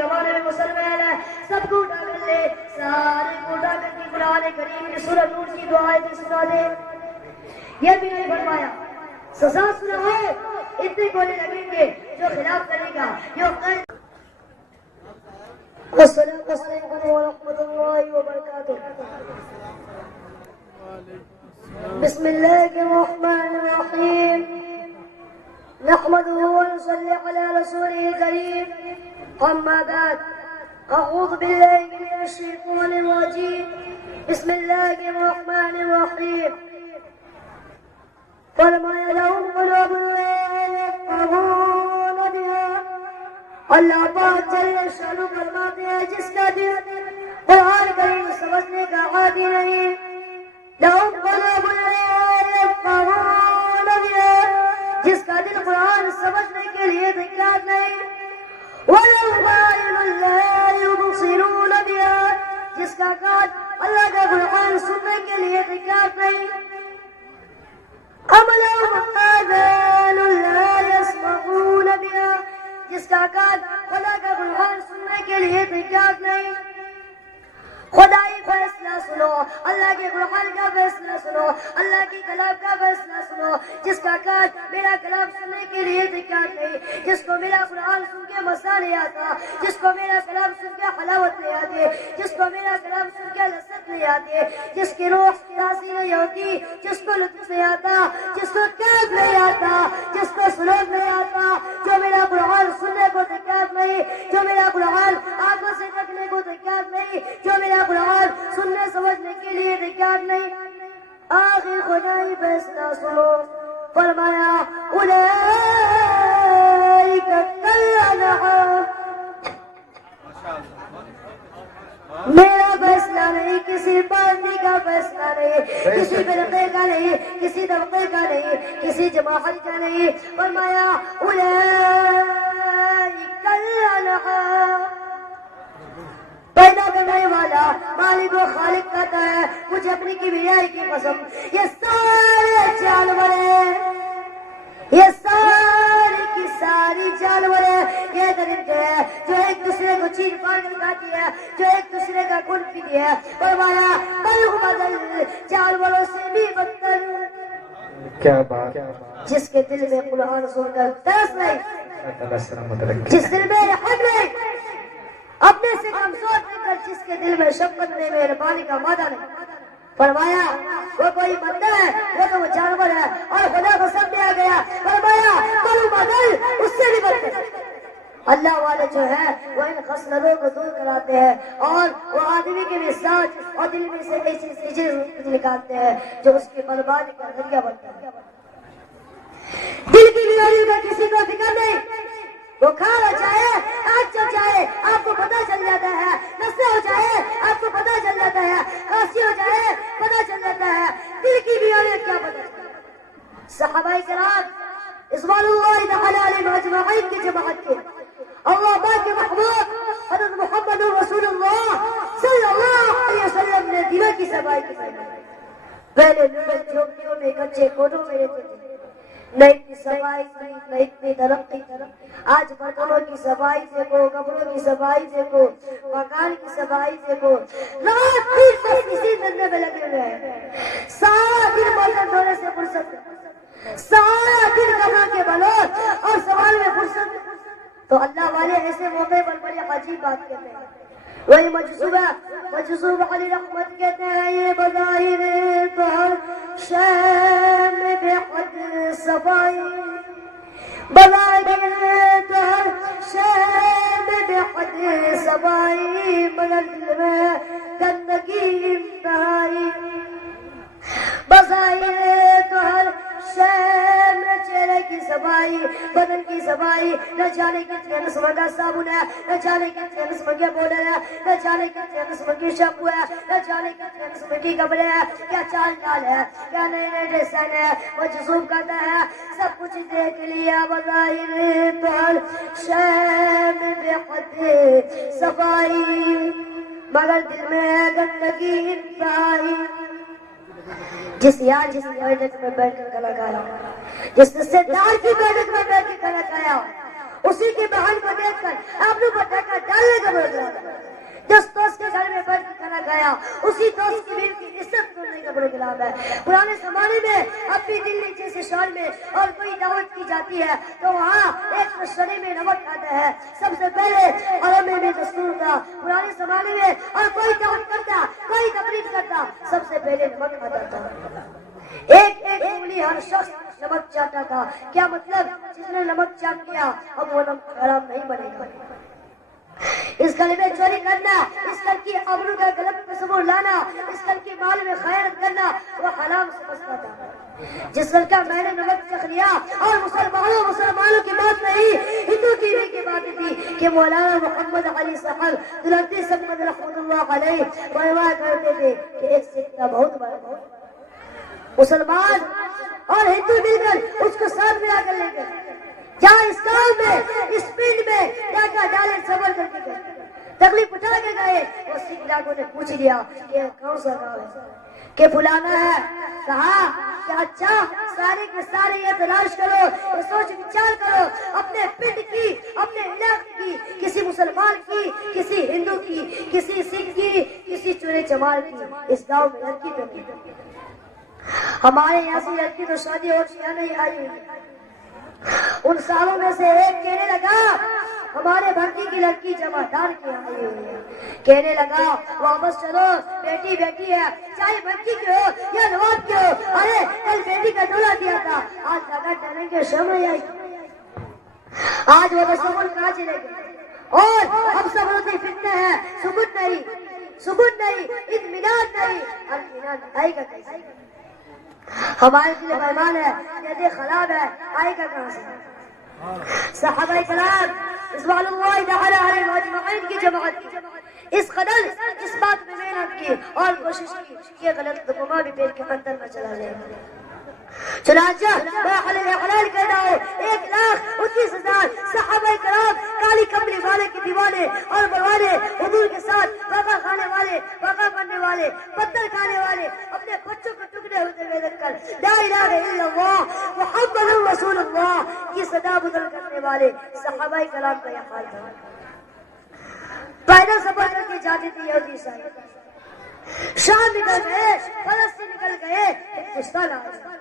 زمانے میں مسلمان ہے سب کو اٹھا کر لے سارے کو اٹھا کر کے قرآن کریم کی سورۃ نور کی دعائیں سنا دے. یہ بھی نہیں فرمایا سزا سنا ہے اتنے گولے لگیں گے جو خلاف کرے گا. السلام علیکم ورحمۃ اللہ وبرکاتہ. بسم اللہ الرحمن الرحیم نحمده ونصلي على رسوله الكريم اما بعد اعوذ بالله من الشيطان الرجيم بسم الله الرحمن الرحيم فرمایا لهم قلوب لا يفقهون بها. اللہ پاک جل شانہ فرماتے ہیں جس کا دل قرآن کریم سمجھنے کا عادی نہیں لهم قلوب لا يفقهون بها جس کا دل قرآن سمجھنے کے لیے تیار نہیں وَلَهُمْ أَعْيُنٌ لَا يُبْصِرُونَ بِهَا جس کا کان اللہ کا قرآن سننے کے لیے تیار نہیں أَمْ لَهُمْ آذَانٌ لَا يَسْمَعُونَ بِهَا جس کا کان خدا کا قرآن سننے کے لیے تیار نہیں. خدائی فیصلہ سنو اللہ کے قرآن کا فیصلہ سنو اللہ کی کلام کا فیصلہ سنو جس کا کان میرا کلام سننے کے لیے تیار نہیں جس کو میرا قرآن سن کے مزہ نہیں آتا جس کو میرا کلام سن کے حلاوت نہیں آتی جس کو میرا کلام سن کے لذت نہیں آتی جس کی روح تازی نہیں ہوتی جس کو لطف نہیں آتا جس کو قید نہیں آتا جس کو سلوک نہیں آتا جو میرا قرآن سننے کو تیار نہیں جو میرا قرآن آنکھوں سے دیکھنے کو تیار نہیں جو میرا قرآن سننے سمجھنے کے لیے تیار نہیں. آخر خدائی فیصلہ سنو فرمایا اولئک کالانعام. میرا فیصلہ نہیں کسی پارٹی کا فیصلہ نہیں کسی فرقے کا نہیں کسی طبقے کا نہیں کسی جماعت کا نہیں فرمایا اولئک کالانعام. پیدا کرنے والا مالک و خالق کہتا ہے مجھے اپنی کبریائی کی قسم یہ سارے جانور ہیں یہ ساری کی ساری جانور ہیں یہ درندے ہیں جو ایک دوسرے کو چیر پھاڑ کر کھاتی ہے جو ایک دوسرے کا خون پیتی ہے فرمایا بل بدل جانوروں سے بھی بدتر. کیا بات جس کے دل میں قرآن سن کر ترس نہیں جس دل میں رحم نہیں اپنے سے کمزور دل کر جس کے دل میں شفقت نہیں مہربانی کا مادہ نہیں فرمایا وہ کوئی بندہ ہے وہ تو وہ جانور ہے اور خدا کو سب دیا گیا فرمایا کرو بدل اس سے بھی بدتر. اللہ والے جو ہے وہ ان خصلتوں کو دور کراتے ہیں اور وہ آدمی کے مزاج اور دل میں سے ایسی چیزیں نکالتے ہیں جو اس کی بربادی کا ذریعہ بنتا ہے. دل کی بیماری کا کسی کو فکر نہیں بخار ہو جائے آگ چل جائے آپ کو پتہ چل جاتا ہے نشہ ہو جائے آپ کو پتہ چل جاتا ہے کھانسی ہو جائے پتہ چل جاتا ہے دل کی بیماری کیا پتہ چلتا ہے. صحابہ کرام رضوان اللہ تعالی علیہم اجمعین کی جماعت کے اللہ پاک کے محبوب حضرت محمد رسول اللہ صلی اللہ علیہ وسلم نے دلوں کی صفائی کی پہلے لوگ جھوپڑیوں میں کچے کوٹوں میں رہتے تھے نہ اتنی صفائی کی نہ اتنی ترقی. آج برتنوں کی صفائی دیکھو کپڑوں کی صفائی دیکھو مکان کی صفائی دیکھو رات دن بس کسی دھندے میں لگے ہوئے ہیں. سارا دن برتن دھونے سے فرصت سارا دن کپڑوں کے بلوٹ اور سوال میں فرصت. تو اللہ والے ایسے موقع پر بڑی عجیب بات کہتے ہیں وہی مجذوب علی رحمت کہتے ہیں یہ بظاہر تو ہر شے میں بے حد صفائی بظاہر تو ہر شے میں بے حد صفائی مگر دل میں گندگی انتہائی. بظاہر تو ہر شے میں چہرے کی صفائی بدن کی صفائی نہ جانے کتنے قسم کا صابن ہے نہ جانے کتنے قسم کے پاؤڈر ہے نہ جانے کتنے قسم کی شیمپو ہے نہ جانے کتنے قسم کی کپڑے ہیں کیا چال ڈال ہے کیا نئے نئے ڈیزائن ہے وہ جذوب کرتا ہے سب کچھ دیکھ لیا بظاہر تو ہر شے میں بے حد صفائی مگر دل میں گندگی انتہائی. جس بیٹھک میں بیٹھ کر کھانا کھایا جس سے دار کی بیٹھک میں بیٹھ کے کھانا کھایا اسی کی بہن کو دیکھ کر ابرو پر ڈھکا ڈالنے کا پروگرام، جس دوست کے گھر میں بیٹھ کے کھانا کھایا اسی دوست کی بیوی کی عزت کرنے کا پروگرام ہے۔ پرانے زمانے میں اپنی دلی جیسے شہر میں اور کوئی دعوت کی جاتی ہے تو وہاں ایک مشورے میں نمک آتا ہے، سب سے پہلے عرب میں دستور تھا پرانے زمانے میں، اور کوئی دعوت کرتا کوئی تقریب کرتا سب سے پہلے نمک آتا تھا، ایک ایک انگلی ہر شخص نمک چاٹا تھا۔ کیا مطلب؟ جس نے نمک چاٹ کیا اب وہ نمک حرام نہیں بنے گا۔ اس گھر میں چوری کرنا، اس گھر کی ابرو کا غلط تصور لانا، اس گھر کی مال میں خیانت کرنا وہ حرام سے بچتا تھا۔ جس گھر کا میں نے نمک چکھ لیا اور مسلمانوں کی بات نہیں، ہندو کی بھی کی بات تھی کہ مولانا محمد علی صاحب دلتی سمد رحمۃ اللہ علیہ فرمایا کرتے تھے کہ ایک سکہ بہت بڑا، مسلمان اور ہندو مل کر اس کو ساتھ ملا کر لے گئے، جہاں اس گاؤں میں اس پنڈ میں ڈاکہ ڈالے صبر کر کے گئے، تکلیف اٹھا کے گئے، وہ سکھ ڈاکوں نے پوچھ لیا کہ کون سا گاؤں ہے کہ فلانا ہے، کہا کہ اچھا سارے کے سارے یہ تلاش کرو، یہ سوچ وچار کرو اپنے پنڈ کی، اپنے علاقے کی، کسی مسلمان کی، کسی ہندو کی، کسی سکھ کی، کسی چورے چمار کی، اس گاؤں میں لڑکی تو نہیں، ہمارے یہاں سے لڑکی تو شادی اور کیا نہیں آئی ہوئی۔ ان سالوں میں سے ایک کہنے لگا ہمارے بھرتی کی لڑکی جمع دار کی آئی ہوئی ہے، کہنے لگا واپس چلو، بیٹی بیٹی ہے، چاہے بھرتی کی ہو یا نواب کی ہو، ارے کل بیٹی کا ڈولا دیا تھا، آج زیادہ ڈریں گے شرم نہیں آئی، آج وہ رسول کہاں چلے گئے، اور ہم سب روزی فتنے ہیں، سکون نہیں، اطمینان نہیں، اطمینان آئے گا کیسے؟ ہمارے دل مہمان ہے، دل خراب ہے، آئے گا کہاں سے؟ صحابہ کرام رضوان اللہ تعالی علیہم اجمعین کی جماعت اس قدر اس بات میں محنت کی اور کوشش کی کہ غلط لقمہ بھی پیٹ کے اندر نہ چلا جائے۔ چنانچہ میں اعلان کر رہا ہوں 1,29,000 صحابہ کرام کالی کمبلی والے کے دیوانے اور بلوانے حضور کے ساتھ وقع کھانے والے، وقع کرنے والے، پتھر کھانے والے، اپنے بچوں کو ٹکڑے ہوتے ہوئے رکھ کر لا الہ الا اللہ محمد رسول اللہ کی صدا بلند کرنے والے صحابہ کرام کا یہ حال تھا۔ پیدل سفر کر کے جاتے تھے یہودی عیسائی، شام نکل گئے، فلسطین نکل گئے، ہندوستان آ گئے،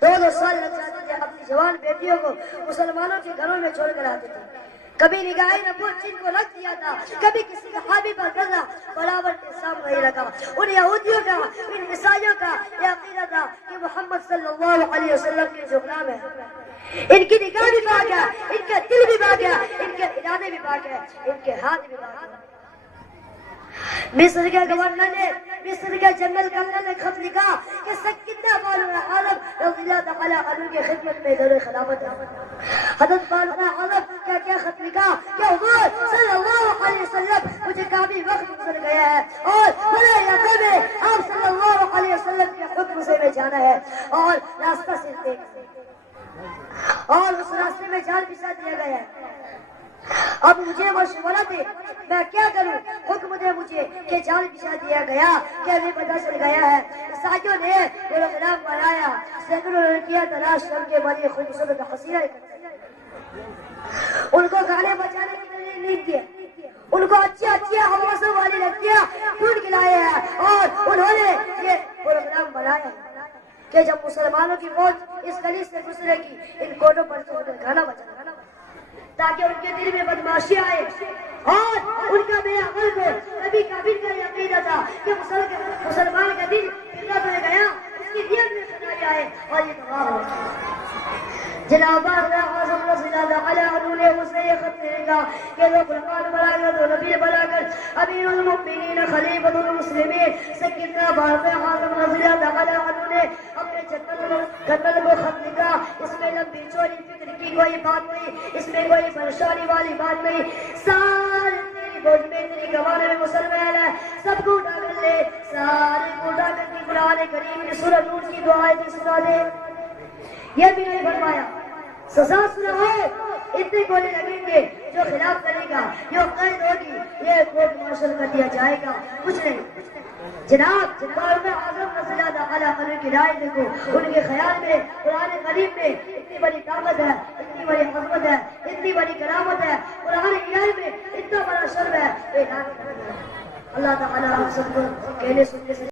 2 سال لگ جاتے تھے اپنی جوان بیٹیوں کو مسلمانوں کے گھروں میں چھوڑ کر آتے تھے، کبھی نگاہی نبوت جن کو رکھ دیا تھا، کبھی کسی صحابی پر کرنا برابر الزام نہیں لگا۔ ان یہودیوں کا، ان عیسائیوں کا یہ عقیدہ تھا کہ محمد صلی اللہ علیہ وسلم کے جو غلام ہے، ان کی نگاہ بھی پاک ہے، ان کے دل بھی پاک ہے، ان کے ارادے بھی پاک ہے، ان کے ہاتھ بھی پاک ہے۔ مصر کے گورنر نے، مصر کے جنرل کرنل نے خط لکھا کہ سیدنا مولانا عالم رضی اللہ تعالی عنہ کی خدمت میں دور خلافت ہے۔ حضرت مولانا عالم کیا خط لکھا کہ حضور صلی اللہ علیہ وسلم مجھے کافی وقت گزر گیا ہے اور بڑے علاقے میں آپ صلی اللہ علیہ وسلم کے حکم سے میں جانا ہے اور راستہ صرف ایک، اور اس راستے میں جان بچھا دیا گیا ہے۔ اب مجھے مشورہ دے میں کیا کروں، حکم دے مجھے کہ جال بچھا دیا گیا کہ ابھی پتہ چل گیا ہے عیسائیوں نے غلام بنایا، سینکڑوں لڑکیاں تلاش کر کے بڑی خوبصورت حسینہ ان کو گانے بجانے کے لیے نہیں کیا، ان کو اچھی حواسوں والی لڑکیاں ڈھونڈ کے لائے ہیں اور انہوں نے یہ پروگرام بنایا کہ جب مسلمانوں کی فوج اس گلی سے گزرے گی ان کوٹوں پر چڑھ کر گانا بجانا تاکہ ان کے دل میں بدماشی آئے، اور ان کا بے عقل کو کبھی کبھی کا یہ عقیدہ تھا کہ مسلمان کا دل فطرت میں گیا، اس کی نیت میں خدائی آئے اور یہ تباہ ہو۔ جناب اعظم رضی اللہ تعالی عنہ نے اسے یہ خط لکھا کہ وہ قرآن بنا کر تو نبی بنا کر امیر المؤمنین خلیفۃ المسلمین سیدنا فاروق اعظم رضی اللہ تعالی عنہ نے اپنے جنرل کو خط لکھا۔ اس میں لمبی چوڑی فکر کی کوئی بات نہیں، اس میں کوئی پریشانی والی بات نہیں، سارے تیری فوج میں تیری گوانے میں مسلمان ہے، سب کو اٹھا کر لے، سارے کو اٹھا کر کے قرآن کریم کی سورۃ نور کی دعائیں سنا دے۔ یہ بھی نہیں فرمایا سزا سناؤ، اتنے گولے لگیں گے، جو خلاف کرے گا، جو قید ہوگی، یہ کوٹ مارشل کر دیا جائے گا، کچھ نہیں۔ جناب فاروق اعظم رضی اللہ تعالیٰ عنہ کی رائے دیکھو، ان کے خیال میں قرآن کریم میں اتنی بڑی طاقت ہے، اتنی بڑی عظمت ہے، اتنی بڑی کرامت ہے، قرآن الہی میں اتنا بڑا شرف ہے، اللہ تعالیٰ ہم سب کو کہنے سننے سے